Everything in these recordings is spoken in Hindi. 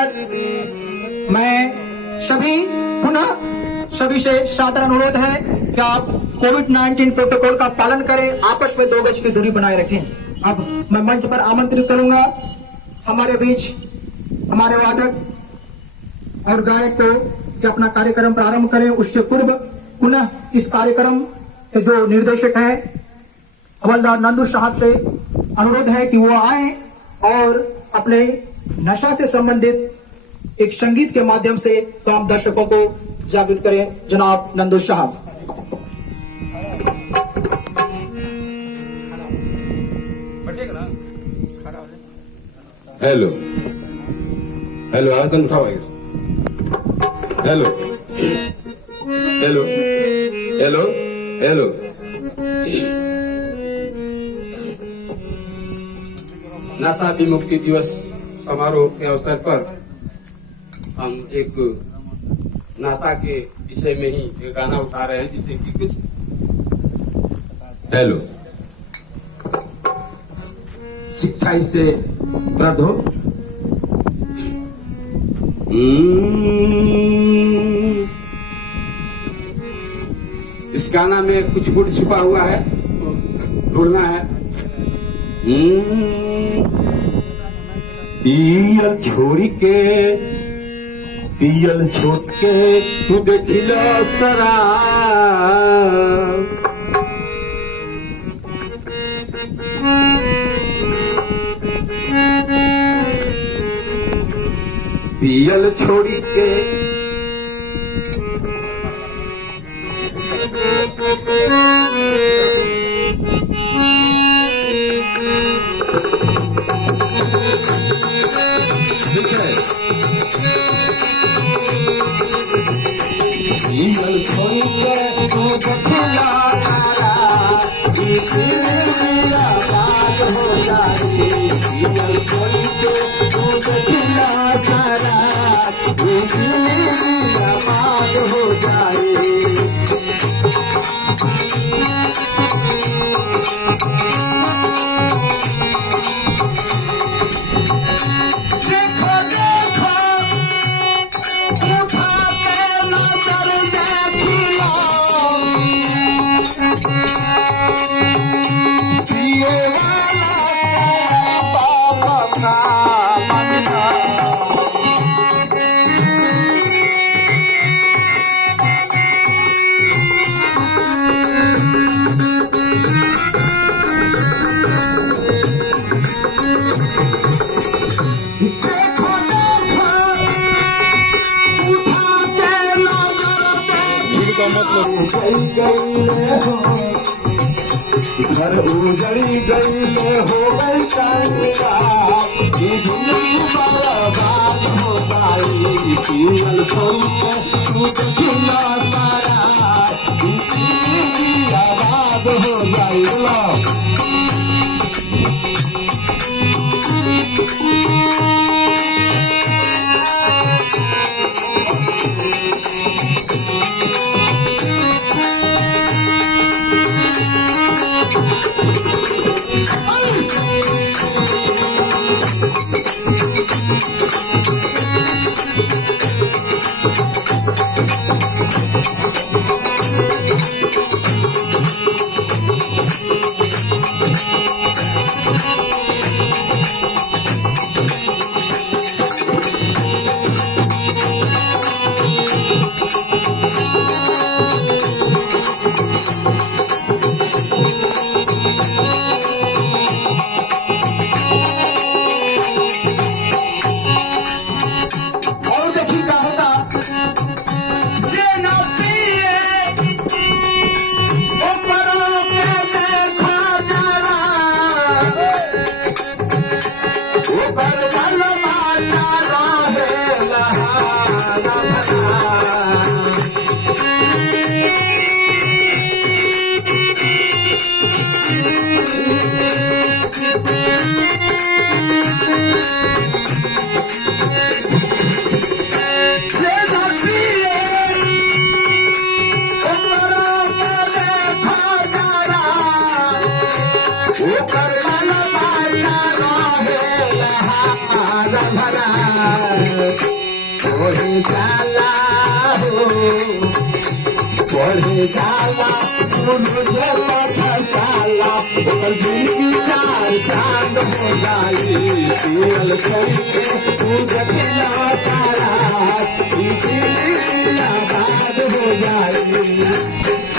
लेकर मैं सभी से सादर अनुरोध है कि आप कोविड-19 प्रोटोकॉल का पालन करें, आपस में 2 गज की दूरी बनाए रखें। अब मैं मंच पर आमंत्रित करूंगा हमारे बीच हमारे वादक और गायक को कि अपना कार्यक्रम प्रारंभ करें। उससे पूर्व पुनः इस कार्यक्रम के जो निर्देशक हैं हवलदार नंदू साहब से अनुरोध है कि वो आए और अपने नशा से संबंधित एक संगीत के माध्यम से तमाम दर्शकों को जागृत करें। जनाब नंदू साहब। हेलो हेलो अंकल उठाओ। Hello hello hello hello. नशा विमुक्ति दिवस समारोह के अवसर पर हम एक नशा के विषय में ही एक गाना उठा रहे हैं जिसे कि कुछ हेलो शिक्षा इससे प्रद हो। इस गाना में कुछ गुण छुपा हुआ है, इसको ढूंढना है। पियल छोड़ के तू देखिलो शराब, पियल छोड़ी के पियल छोड़ी के तू देखिलो शराब हो जाए। पियल छोड़ी के तू देखिलो शराब हो जाए। देखो देखो उठा के नजर देखियो, पिए वाला बाबा का मन्ना। घर उजड़ी गई हो गई जिंदगी बर्बाद हो गई। पियल छोड़ के तू देखिलो शराब, जिंदगी आबाद हो जाई। बढ़े जाला हो बढ़े जाला मुझे पथसाला ओकर जिंदगी चार चांद हो जाई पियल करके तू देखला सारा ई दिल आबाद हो जाई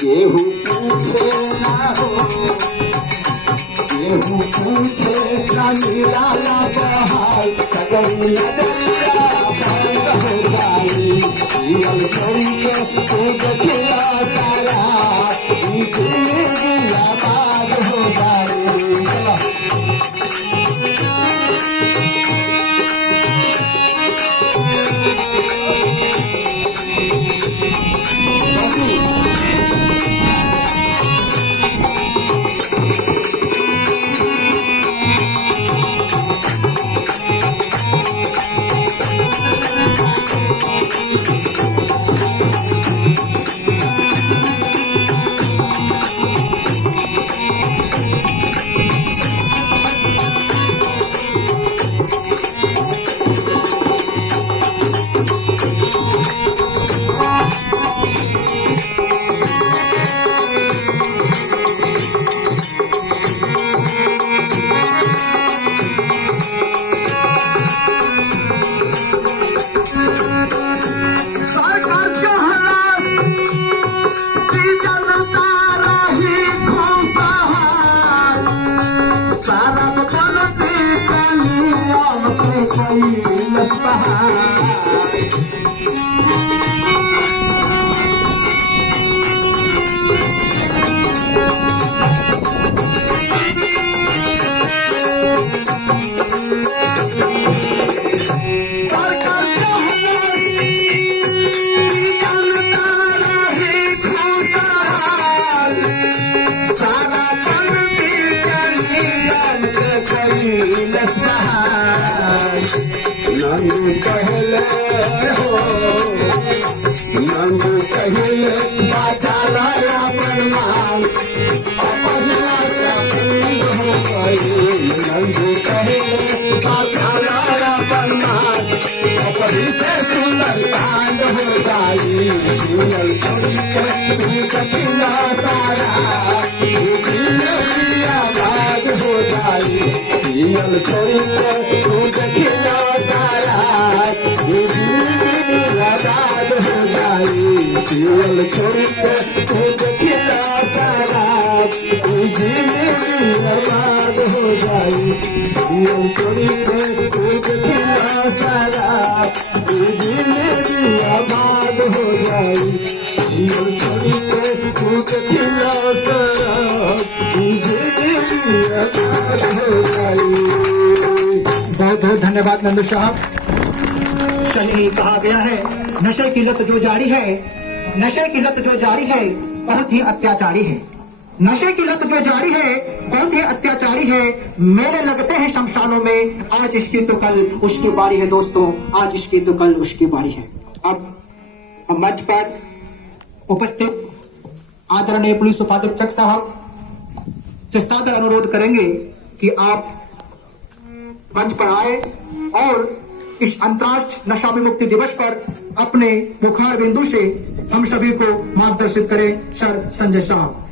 केहू पूछे ना हो केहू पूछे ना निराला बहाल सगन नदिया बंद हो जाई जीवन करके तू देखला सारा ई जिंदगी आबाद हो जाई नंदू कहले हो नंदू कहले बाचा लाया परमान अपना सपन हो गई नंदू कहले बाचा लाया परमान अपनी से सुंदर कांड हो जाई फूल छोड़ी तू कपिला सारा आबाद हो जाई फूल छोड़ी तू कपिला सारा आबाद हो जाई फूल छोड़ी तू कपिला सारा आबाद हो जाई फूल छोड़ी तू कपिला सारा आबाद हो जाई फूल छोड़ी तू कपिला सारा बहुत बहुत धन्यवाद नंदू साहब। चलिए कहा गया है नशे की लत जो जारी है, नशे की लत जो जारी है बहुत ही अत्याचारी है। नशे की लत जो जारी है बहुत ही अत्याचारी है। मेले लगते हैं शमशानों में, आज इसकी तो कल उसकी बारी है दोस्तों, आज इसकी तो कल उसकी बारी है। अब हम मंच पर उपस्थित आदरणीय पुलिस उपाधीक्षक साहब से सादर अनुरोध करेंगे कि आप मंच पर आए और इस अंतर्राष्ट्रीय नशा विमुक्ति दिवस पर अपने मुखार बिंदु से हम सभी को मार्गदर्शित करें। सर संजय साहब।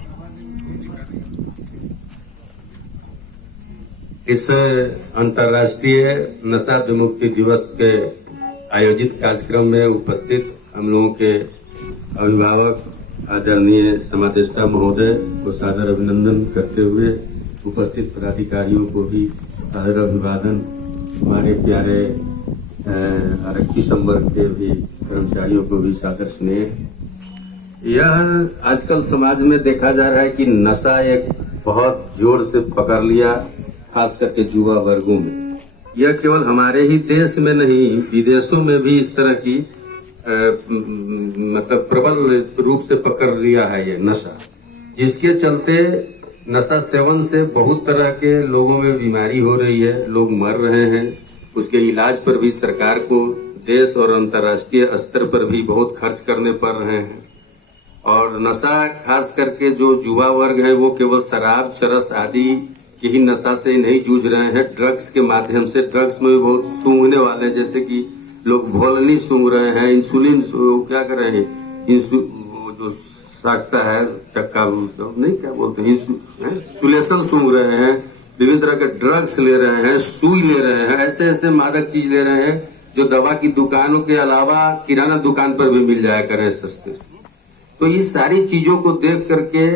इस अंतर्राष्ट्रीय नशा विमुक्ति दिवस के आयोजित कार्यक्रम में उपस्थित हम लोगों के अभिभावक आदरणीय समादेष्टा महोदय को सादर अभिनंदन करते हुए उपस्थित पदाधिकारियों को भी सादर अभिवादन, हमारे प्यारे आरक्षी संवर्ग के भी कर्मचारियों को भी सादर स्नेह। यह आजकल समाज में देखा जा रहा है कि नशा एक बहुत जोर से पकड़ लिया, खास करके युवा वर्गों में। यह केवल हमारे ही देश में नहीं, विदेशों में भी इस तरह की मतलब प्रबल रूप से पकड़ लिया है ये नशा, जिसके चलते नशा सेवन से बहुत तरह के लोगों में बीमारी हो रही है, लोग मर रहे हैं। उसके इलाज पर भी सरकार को देश और अंतर्राष्ट्रीय स्तर पर भी बहुत खर्च करने पड़ रहे हैं। और नशा खास करके जो युवा वर्ग है वो केवल शराब, चरस आदि की ही नशा से नहीं जूझ रहे हैं, ड्रग्स के माध्यम से। ड्रग्स में भी बहुत सूंघने वाले हैं, जैसे कि लोग भोलनी सूंघ रहे हैं, इंसुलिन क्या कर रहे हैं, जो साकता है चक्का नहीं क्या बोलते हैं, इंसुलेशन सूंघ रहे हैं, विभिन्न तरह के ड्रग्स ले रहे हैं, सुई ले रहे हैं, ऐसे ऐसे मादक चीज ले रहे हैं जो दवा की दुकानों के अलावा किराना दुकान पर भी मिल जाया करें सस्ते से। तो ये सारी चीजों को देख करके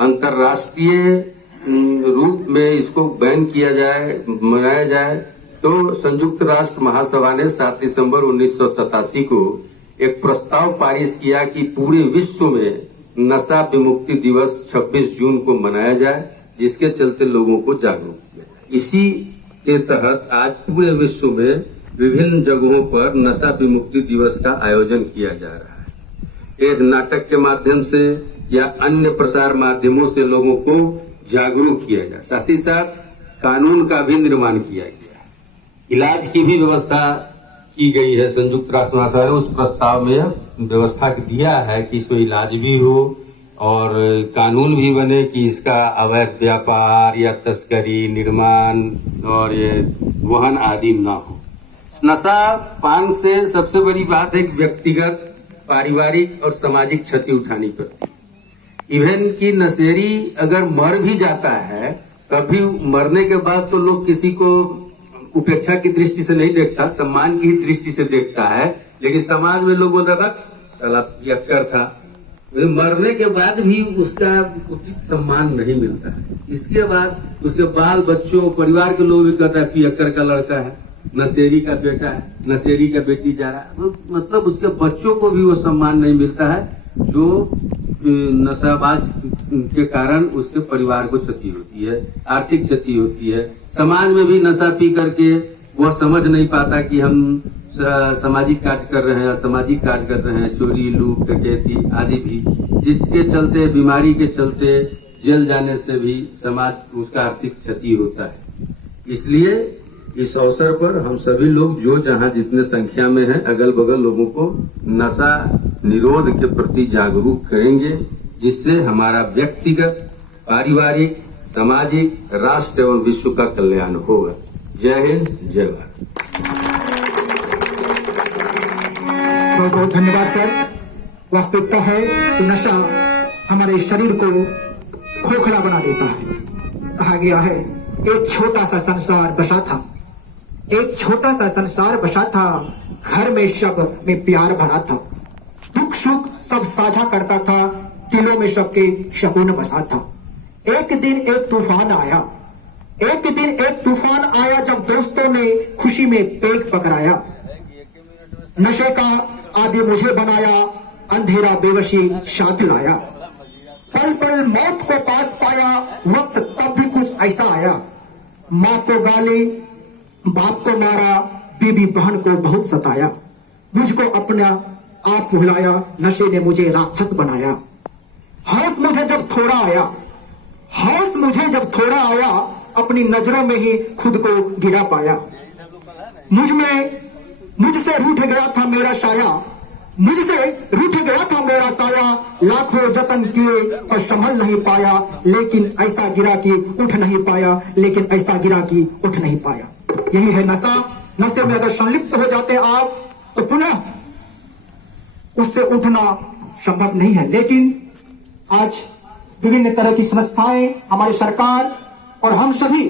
अंतर्राष्ट्रीय रूप में इसको बैन किया जाए, मनाया जाए। तो संयुक्त राष्ट्र महासभा ने 7 दिसंबर 1987 को एक प्रस्ताव पारित किया कि पूरे विश्व में नशा विमुक्ति दिवस 26 जून को मनाया जाए, जिसके चलते लोगों को जागरूक किया जाए। इसी के तहत आज पूरे विश्व में विभिन्न जगहों पर नशा विमुक्ति दिवस का आयोजन किया जा रहा है। एक नाटक के माध्यम से या अन्य प्रसार माध्यमों से लोगों को जागरूक किया जाए। साथ ही साथ कानून का भी निर्माण किया गया है, इलाज की भी व्यवस्था की गई है। संयुक्त राष्ट्र महासभा ने उस प्रस्ताव में व्यवस्था दिया है कि इसमें इलाज भी हो और कानून भी बने कि इसका अवैध व्यापार या तस्करी, निर्माण और ये वहन आदि न हो। नशा पान से सबसे बड़ी बात है कि व्यक्तिगत, पारिवारिक और सामाजिक क्षति उठानी पड़ती है। इवन की नशेरी अगर मर भी जाता है, तभी मरने के बाद तो लोग किसी को उपेक्षा की दृष्टि से नहीं देखता, सम्मान की दृष्टि से देखता है। लेकिन समाज में लोग बोलता पियक्कर था, मरने के बाद भी उसका उचित सम्मान नहीं मिलता है। इसके बाद उसके बाल बच्चों, परिवार के लोग भी कहता है पियक्कर का लड़का है, नशेरी का बेटा है, नशेरी का बेटी जा रहा है। मतलब उसके बच्चों को भी वो सम्मान नहीं मिलता है जो नशाबाज के कारण उसके परिवार को क्षति होती है, आर्थिक क्षति होती है। समाज में भी नशा पी करके वह समझ नहीं पाता कि हम सामाजिक कार्य कर रहे हैं, असामाजिक कार्य कर रहे हैं, चोरी, लूट, डकैती आदि भी, जिसके चलते, बीमारी के चलते जेल जाने से भी समाज उसका आर्थिक क्षति होता है। इसलिए इस अवसर पर हम सभी लोग जो जहां जितने संख्या में हैं, अगल बगल लोगों को नशा निरोध के प्रति जागरूक करेंगे, जिससे हमारा व्यक्तिगत, पारिवारिक, सामाजिक, राष्ट्र एवं विश्व का कल्याण होगा। जय हिंद, जय भारत। बहुत बहुत धन्यवाद सर। वास्तविकता है कि नशा हमारे शरीर को खोखला बना देता है। कहा गया है एक छोटा सा संसार बसा था, एक छोटा सा संसार बसा था, घर में सब में प्यार भरा था, दुख सुख सब साझा करता था, दिलों में सबके शगुन बसा था। एक दिन एक तूफान आया, एक दिन एक तूफान आया, जब दोस्तों ने खुशी में पेट पकड़ाया। नशे का आदि मुझे बनाया, अंधेरा बेवशी साथ लाया। पल पल मौत को पास पाया, वक्त तब भी कुछ ऐसा आया। माँ को गाली, बाप को मारा, बीबी बहन को बहुत सताया। मुझको अपना आप भुलाया, नशे ने मुझे राक्षस बनाया। होश मुझे जब थोड़ा आया, होश मुझे जब थोड़ा आया, अपनी नजरों में ही खुद को गिरा पाया। मुझसे रूठ गया था मेरा साया, मुझसे रूठ गया था मेरा साया, लाखों जतन किए और संभल नहीं पाया, लेकिन ऐसा गिरा कि उठ नहीं पाया, लेकिन ऐसा गिरा कि उठ नहीं पाया। यही है नशा। नशे में अगर संलिप्त हो जाते आप तो पुनः उससे उठना संभव नहीं है। लेकिन आज विभिन्न तरह की संस्थाएं, हमारी सरकार और हम सभी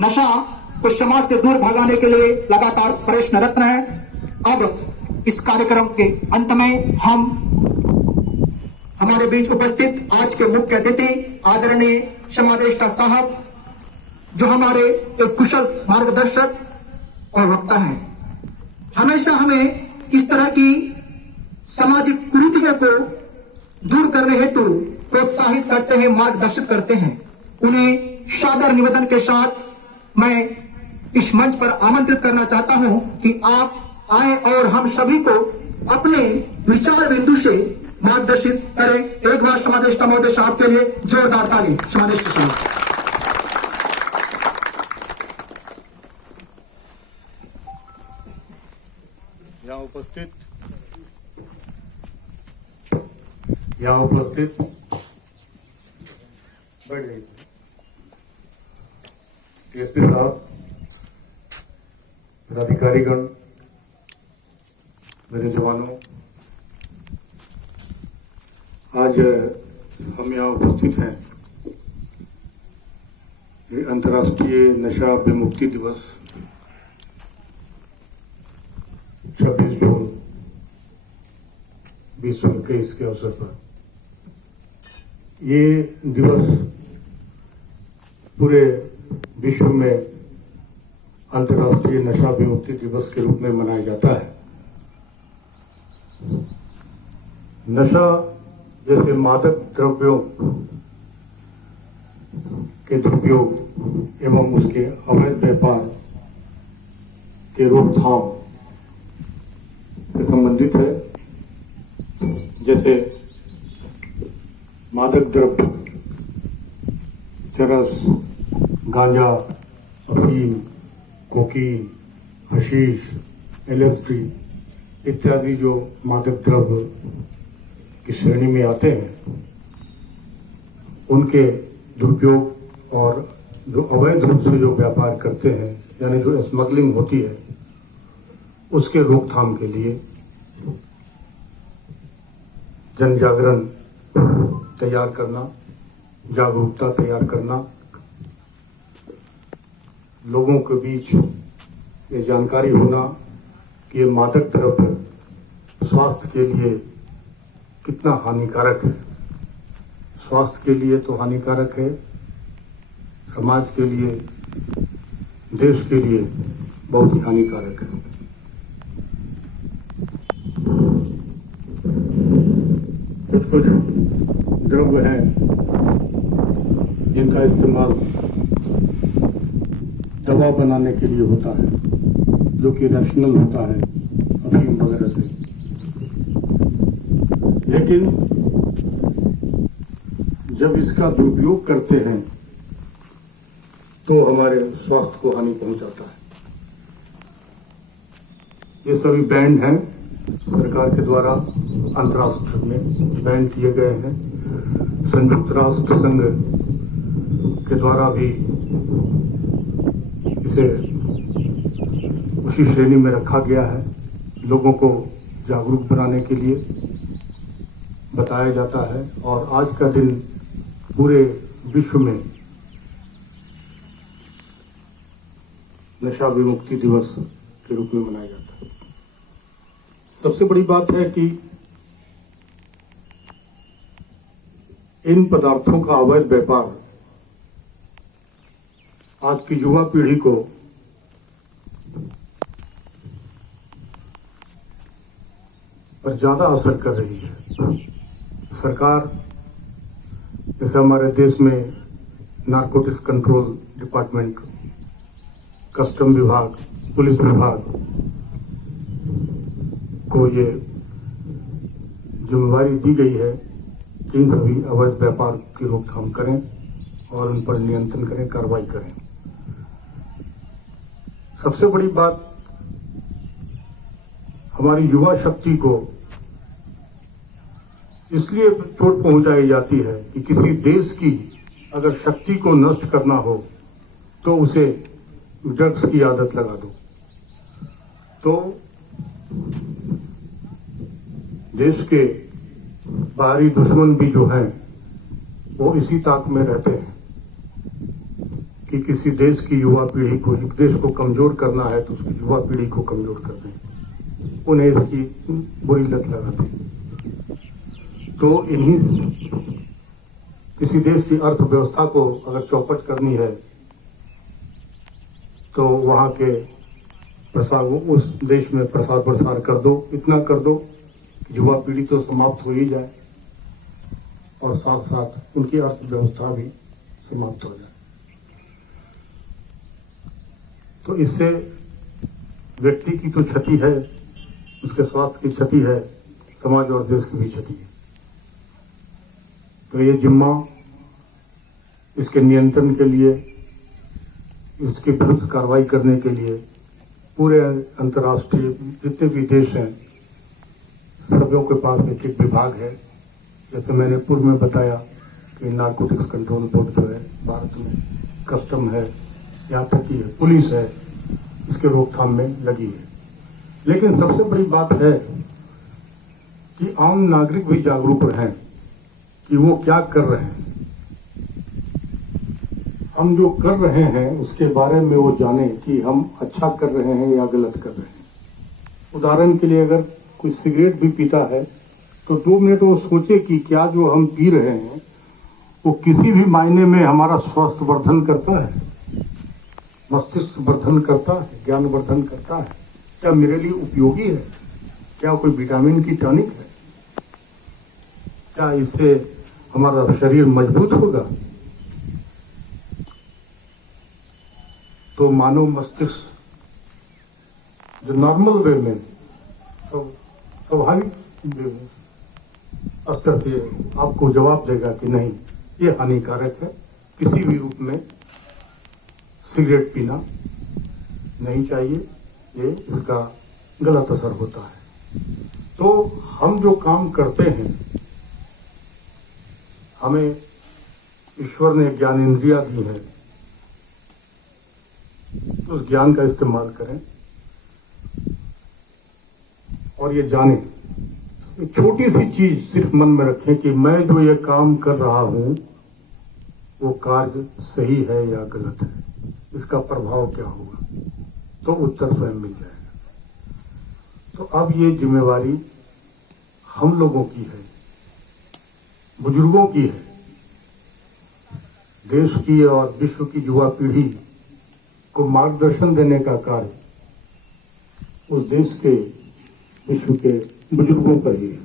नशा को समाज से दूर भगाने के लिए लगातार प्रयत्नरत हैं। अब इस कार्यक्रम के अंत में हम हमारे बीच उपस्थित आज के मुख्य अतिथि आदरणीय समादेष्टा साहब, जो हमारे एक कुशल मार्गदर्शक और वक्ता हैं, हमेशा हमें इस तरह की सामाजिक कुरीतियों को दूर करने हेतु प्रोत्साहित करते हैं, मार्गदर्शित करते हैं। उन्हें सादर निवेदन के साथ मैं इस मंच पर आमंत्रित करना चाहता हूं कि आप आए और हम सभी को अपने विचार बिंदु से मार्गदर्शित करें। एक बार समादेष्टा महोदय साहब के लिए जोरदार ताली। समादेष्टा साहब। यहाँ उपस्थित बढ़ गई डीएसपी साहब, पदाधिकारीगण, मेरे जवानों, आज हम यहाँ उपस्थित हैं ये अंतर्राष्ट्रीय नशा विमुक्ति दिवस 26 जून 2021 के अवसर पर। ये दिवस पूरे विश्व में अंतर्राष्ट्रीय नशा विमुक्ति दिवस के रूप में मनाया जाता है। नशा जैसे मादक द्रव्यों के दुरुपयोग एवं उसके अवैध व्यापार के रोकथाम से संबंधित है। जैसे मादक द्रव्य, चरस, गांजा, अफीम, कोकीन, हशीश, एलएसडी इत्यादि जो मादक द्रव्य की श्रेणी में आते हैं, उनके दुरुपयोग और जो अवैध रूप से जो व्यापार करते हैं, यानी जो स्मगलिंग होती है, उसके रोकथाम के लिए जन जागरण तैयार करना, जागरूकता तैयार करना, लोगों के बीच ये जानकारी होना कि ये मादक द्रव्य स्वास्थ्य के लिए कितना हानिकारक है। स्वास्थ्य के लिए तो हानिकारक है, समाज के लिए, देश के लिए बहुत ही हानिकारक है। कुछ द्रव्य हैं जिनका इस्तेमाल दवा बनाने के लिए होता है, जो कि रैशनल होता है, अफीम वगैरह से। लेकिन जब इसका दुरुपयोग करते हैं तो हमारे स्वास्थ्य को हानि पहुंचाता है। ये सभी बैंड हैं, सरकार के द्वारा अंतर्राष्ट्र में बैन किए गए हैं। संयुक्त राष्ट्र संघ के द्वारा भी इसे उसी श्रेणी में रखा गया है। लोगों को जागरूक बनाने के लिए बताया जाता है और आज का दिन पूरे विश्व में नशा विमुक्ति दिवस के रूप में मनाया जाता है। सबसे बड़ी बात है कि इन पदार्थों का अवैध व्यापार आज की युवा पीढ़ी को पर ज्यादा असर कर रही है। सरकार जैसे हमारे देश में नारकोटिक्स कंट्रोल डिपार्टमेंट, कस्टम विभाग, पुलिस विभाग को ये जिम्मेवारी दी गई है कि इन सभी अवैध व्यापार की रोकथाम करें और उन पर नियंत्रण करें, कार्रवाई करें। सबसे बड़ी बात, हमारी युवा शक्ति को इसलिए चोट पहुंचाई जाती है कि किसी देश की अगर शक्ति को नष्ट करना हो तो उसे ड्रग्स की आदत लगा दो। तो देश के बाहरी दुश्मन भी जो हैं वो इसी ताक में रहते हैं कि किसी देश की युवा पीढ़ी को, एक देश को कमजोर करना है तो उसकी युवा पीढ़ी को कमजोर कर दें, उन्हें इसकी बुरी लत लगा दें। तो इन्हीं किसी देश की अर्थव्यवस्था को अगर चौपट करनी है तो वहां के प्रसार, उस देश में प्रसार प्रसार कर दो, इतना कर दो कि युवा पीढ़ी तो समाप्त हो ही जाए और साथ साथ उनकी अर्थव्यवस्था भी समाप्त हो जाए। तो इससे व्यक्ति की तो क्षति है, उसके स्वास्थ्य की क्षति है, समाज और देश की भी क्षति है। तो ये जिम्मा इसके नियंत्रण के लिए, इसके विरुद्ध कार्रवाई करने के लिए पूरे अंतर्राष्ट्रीय जितने भी देश हैं सभी के पास एक एक विभाग है। जैसे मैंने पूर्व में बताया कि नारकोटिक्स कंट्रोल बोर्ड जो है भारत में, कस्टम है, यहाँ तक कि पुलिस है, इसके रोकथाम में लगी है। लेकिन सबसे बड़ी बात है कि आम नागरिक भी जागरूक रहें कि वो क्या कर रहे हैं। हम जो कर रहे हैं उसके बारे में वो जाने कि हम अच्छा कर रहे हैं या गलत कर रहे हैं। उदाहरण के लिए अगर कोई सिगरेट भी पीता है तो 2 मिनट वो सोचे कि क्या जो हम पी रहे हैं वो किसी भी मायने में हमारा स्वास्थ्य वर्धन करता है, मस्तिष्क वर्धन करता है, ज्ञान वर्धन करता है, क्या मेरे लिए उपयोगी है, क्या कोई विटामिन की टॉनिक है, क्या इससे हमारा शरीर मजबूत होगा। तो मानव मस्तिष्क जो नॉर्मल वे में, स्वाभाविक स्तर से आपको जवाब देगा कि नहीं, ये हानिकारक है, किसी भी रूप में सिगरेट पीना नहीं चाहिए, ये इसका गलत असर होता है। तो हम जो काम करते हैं, हमें ईश्वर ने ज्ञान इंद्रियां दी है, तो उस ज्ञान का इस्तेमाल करें और ये जाने, एक छोटी सी चीज सिर्फ मन में रखें कि मैं जो ये काम कर रहा हूं वो कार्य सही है या गलत है, इसका प्रभाव क्या होगा, तो उत्तर स्वयं मिल जाएगा। तो अब ये जिम्मेवारी हम लोगों की है, बुजुर्गों की है, देश की और विश्व की युवा पीढ़ी को मार्गदर्शन देने का कार्य उस देश के, विश्व के बुजुर्गों पर ही है।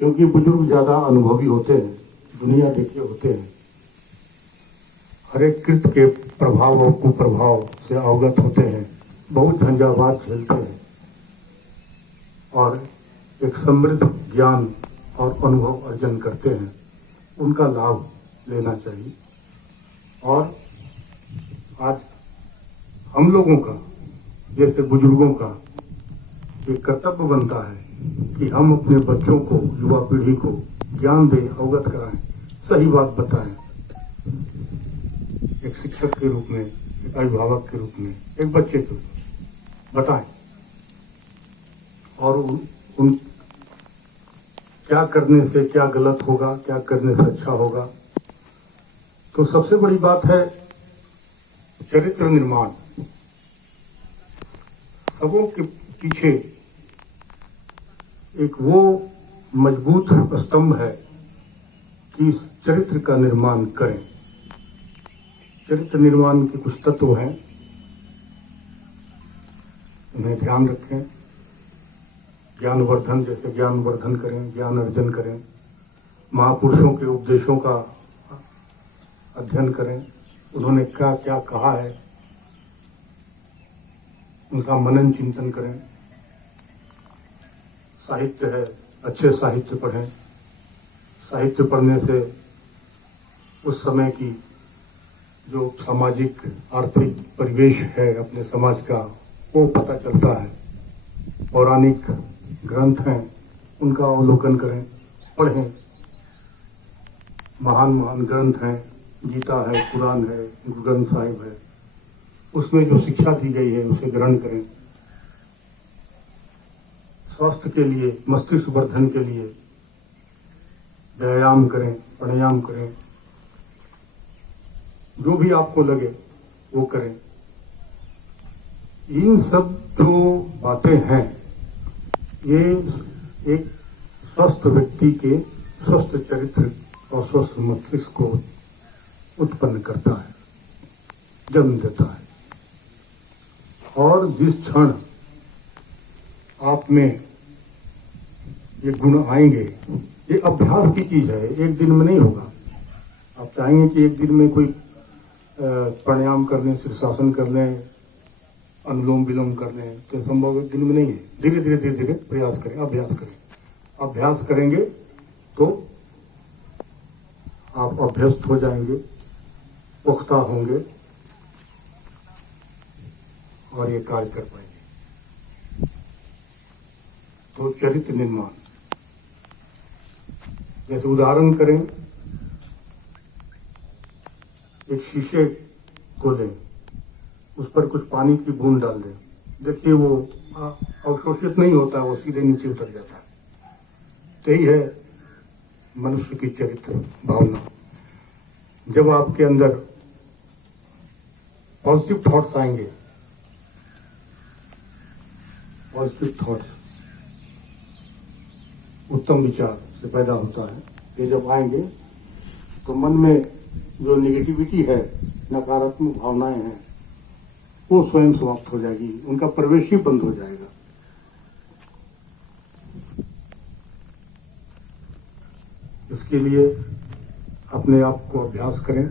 क्योंकि बुजुर्ग ज्यादा अनुभवी होते हैं, दुनिया देखे होते हैं, हर एक कृत्य के प्रभाव और कुप्रभाव से अवगत होते हैं, बहुत झंझावात झेलते हैं और एक समृद्ध ज्ञान और अनुभव अर्जन करते हैं। उनका लाभ लेना चाहिए। और आज हम लोगों का, जैसे बुजुर्गों का, एक कर्तव्य बनता है कि हम अपने बच्चों को, युवा पीढ़ी को ज्ञान दें, अवगत कराएं, सही बात बताएं, एक शिक्षक के रूप में, एक अभिभावक के रूप में, एक बच्चे के रूप में बताएं और उन क्या करने से क्या गलत होगा, क्या करने से अच्छा होगा। तो सबसे बड़ी बात है चरित्र निर्माण। सबों के पीछे एक वो मजबूत स्तंभ है कि चरित्र का निर्माण करें। चरित्र निर्माण के कुछ तत्व हैं, उन्हें ध्यान रखें। ज्ञानवर्धन, जैसे ज्ञानवर्धन करें, ज्ञान अर्जन करें, महापुरुषों के उपदेशों का अध्ययन करें, उन्होंने क्या क्या कहा है उनका मनन चिंतन करें। साहित्य है, अच्छे साहित्य पढ़ें। साहित्य पढ़ने से उस समय की जो सामाजिक आर्थिक परिवेश है अपने समाज का वो पता चलता है। पौराणिक ग्रंथ हैं, उनका अवलोकन करें, पढ़ें। महान महान ग्रंथ हैं, गीता है, कुरान है, गुरु ग्रंथ साहिब है, उसमें जो शिक्षा दी गई है उसे ग्रहण करें। स्वास्थ्य के लिए, मस्तिष्क वर्धन के लिए व्यायाम करें, प्राणायाम करें, जो भी आपको लगे वो करें। इन सब जो बातें हैं ये एक स्वस्थ व्यक्ति के स्वस्थ चरित्र और स्वस्थ मस्तिष्क को उत्पन्न करता है, जन्म देता है। और जिस क्षण आप में ये गुण आएंगे, ये अभ्यास की चीज है, एक दिन में नहीं होगा। आप चाहेंगे कि एक दिन में कोई प्राणायाम कर लें, शीर्षासन कर लें, अनुलोम विलोम कर लें, तो संभव एक दिन में नहीं है। धीरे धीरे धीरे धीरे प्रयास करें, अभ्यास करें। अभ्यास करेंगे तो आप अभ्यस्त हो जाएंगे, पुख्ता होंगे और ये कार्य कर पाएंगे। तो चरित्र निर्माण, जैसे उदाहरण करें, एक शीशे को लें, उस पर कुछ पानी की बूंद डाल दें, देखिए वो अवशोषित नहीं होता, वो सीधे नीचे उतर जाता है। तो यही है मनुष्य की चरित्र भावना। जब आपके अंदर पॉजिटिव थॉट्स आएंगे, पॉजिटिव थॉट्स उत्तम विचार से पैदा होता है, ये जब आएंगे तो मन में जो नेगेटिविटी है, नकारात्मक भावनाएं हैं, वो स्वयं समाप्त हो जाएगी, उनका प्रवेश ही बंद हो जाएगा। इसके लिए अपने आप को अभ्यास करें,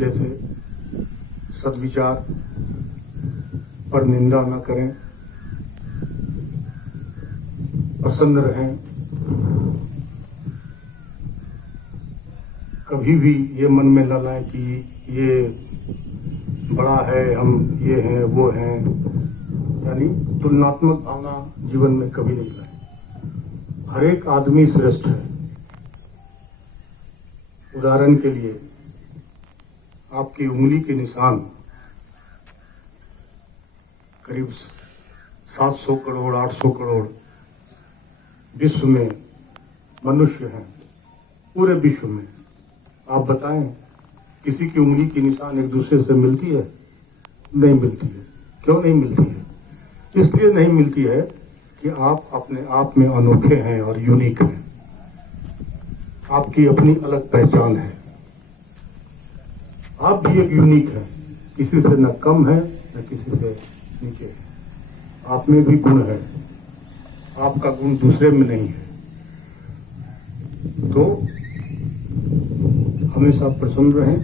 जैसे सद्विचार पर निंदा न करें, प्रसन्न रहें, कभी भी ये मन में न लाएं कि ये बड़ा है, हम ये हैं वो हैं, यानी तुलनात्मक भावना जीवन में कभी नहीं लाएं। हर एक आदमी श्रेष्ठ है। उदाहरण के लिए आपकी उंगली के निशान करीब 700 करोड़ 800 करोड़ विश्व में मनुष्य हैं, पूरे विश्व में। आप बताएं, किसी की उंगली की निशान एक दूसरे से मिलती है? नहीं मिलती है। क्यों नहीं मिलती है? इसलिए नहीं मिलती है कि आप अपने आप में अनोखे हैं और यूनिक हैं। आपकी अपनी अलग पहचान है। आप भी एक यूनिक हैं, किसी से न कम है न किसी से नीचे है। आप में भी गुण है, आपका गुण दूसरे में नहीं है। तो हमेशा प्रसन्न रहें,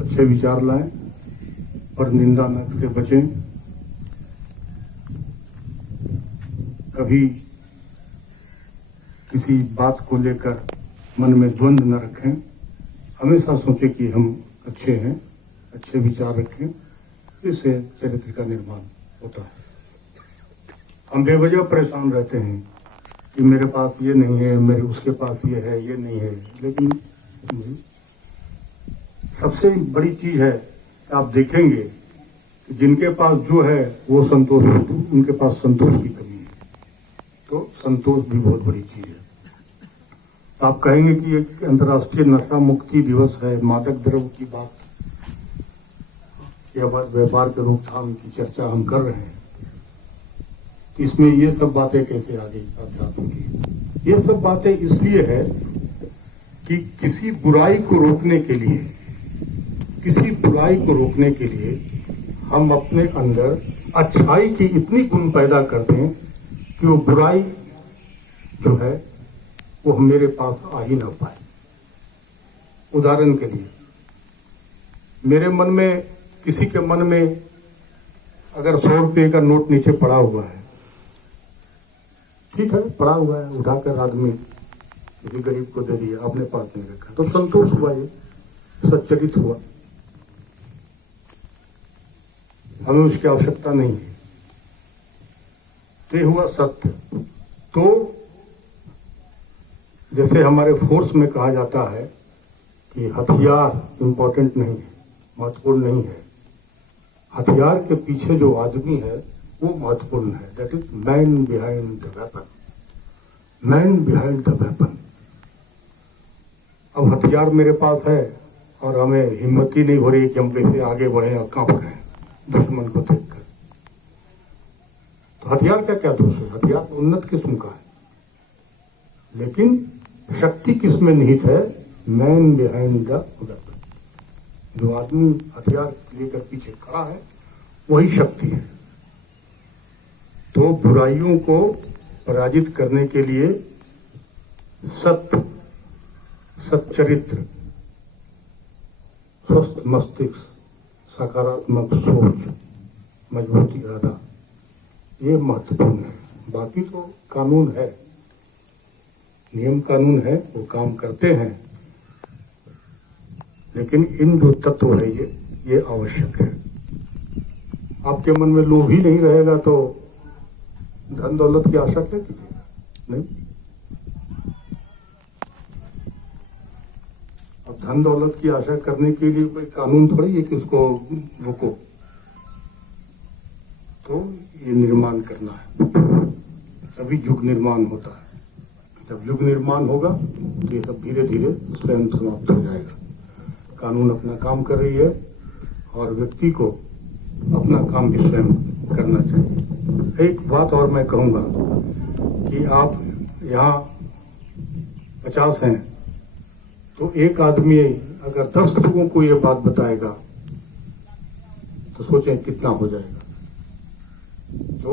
अच्छे विचार लाएं, पर निंदा न से बचें। कभी किसी बात को लेकर मन में द्वंद्व न रखें। हमेशा सोचें कि हम अच्छे हैं, अच्छे विचार रखें, इससे चरित्र का निर्माण होता है। हम बेवजह परेशान रहते हैं कि मेरे पास ये नहीं है, मेरे उसके पास ये है, ये नहीं है। लेकिन सबसे बड़ी चीज है कि आप देखेंगे कि जिनके पास जो है वो संतोष, उनके पास संतोष की कमी है। तो संतोष भी बहुत बड़ी चीज है। तो आप कहेंगे कि एक अंतर्राष्ट्रीय नशा मुक्ति दिवस है, मादक द्रव्य की बात या व्यापार के रोकथाम की चर्चा हम कर रहे हैं, इसमें ये सब बातें कैसे आ गई अध्यात्म की? ये सब बातें इसलिए है कि किसी बुराई को रोकने के लिए हम अपने अंदर अच्छाई की इतनी गुण पैदा करते हैं कि वो बुराई जो है वो मेरे पास आ ही ना पाए। उदाहरण के लिए, मेरे मन में, किसी के मन में अगर 100 रुपये का नोट नीचे पड़ा हुआ है, ठीक है, पड़ा हुआ है, उठाकर आदमी किसी गरीब को दे दिया, अपने पास नहीं रखा, तो संतोष हुआ, ये सच्चरित हुआ, हमें उसकी आवश्यकता नहीं है। ये हुआ सत्य। तो जैसे हमारे फोर्स में कहा जाता है कि हथियार इंपॉर्टेंट नहीं है, महत्वपूर्ण नहीं है, हथियार के पीछे जो आदमी है वो महत्वपूर्ण है। That is man behind the weapon, man behind the weapon. अब हथियार मेरे पास है और हमें हिम्मत ही नहीं हो रही कि हम कैसे आगे बढ़े और कांप रहे हैं दुश्मन को देखकर, तो हथियार का क्या दोष है? हथियार तो उन्नत किस्म का है, लेकिन शक्ति किस में निहित है? Man behind the weapon. जो आदमी हथियार लेकर पीछे खड़ा है वही शक्ति है। तो बुराइयों को पराजित करने के लिए सत्य, सच्चरित्र, स्वस्थ मस्तिष्क, सकारात्मक सोच, मजबूत इरादा, ये महत्वपूर्ण है। बाकी तो कानून है, नियम कानून है, वो काम करते हैं, लेकिन इन जो तत्व है ये आवश्यक है। आपके मन में लोभ ही नहीं रहेगा तो धन दौलत की आशा क्या कीजिएगा? नहीं। अब धन दौलत की आशा करने के लिए कोई कानून थोड़ी है कि उसको रोको। तो ये निर्माण करना है, तभी युग निर्माण होता है। जब युग निर्माण होगा तो ये सब धीरे धीरे स्वयं समाप्त हो जाएगा। कानून अपना काम कर रही है और व्यक्ति को अपना काम भी स्वयं करना चाहिए। एक बात और मैं कहूँगा कि आप यहाँ 50 हैं तो एक आदमी अगर 10 लोगों को ये बात बताएगा तो सोचें कितना हो जाएगा। तो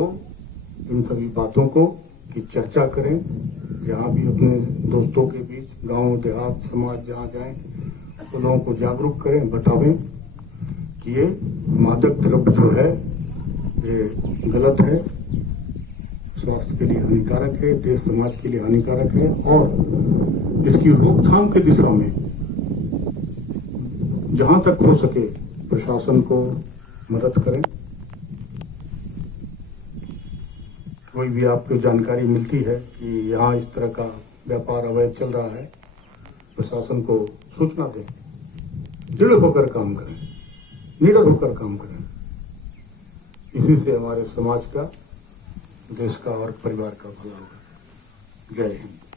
इन सभी बातों को की चर्चा करें, जहाँ भी अपने दोस्तों के बीच, गांव देहात समाज जहाँ जाएं तो लोगों को जागरूक करें, बतावें कि ये मादक द्रव्य जो है ये गलत है, स्वास्थ्य के लिए हानिकारक है, देश समाज के लिए हानिकारक है, और इसकी रोकथाम की दिशा में जहां तक हो सके प्रशासन को मदद करें। कोई भी आपको जानकारी मिलती है कि यहाँ इस तरह का व्यापार अवैध चल रहा है, प्रशासन को सूचना दें, दृढ़ होकर काम करें, निडर होकर काम करें। इसी से हमारे समाज का, देश का और परिवार का भला होगा। जय हिंद।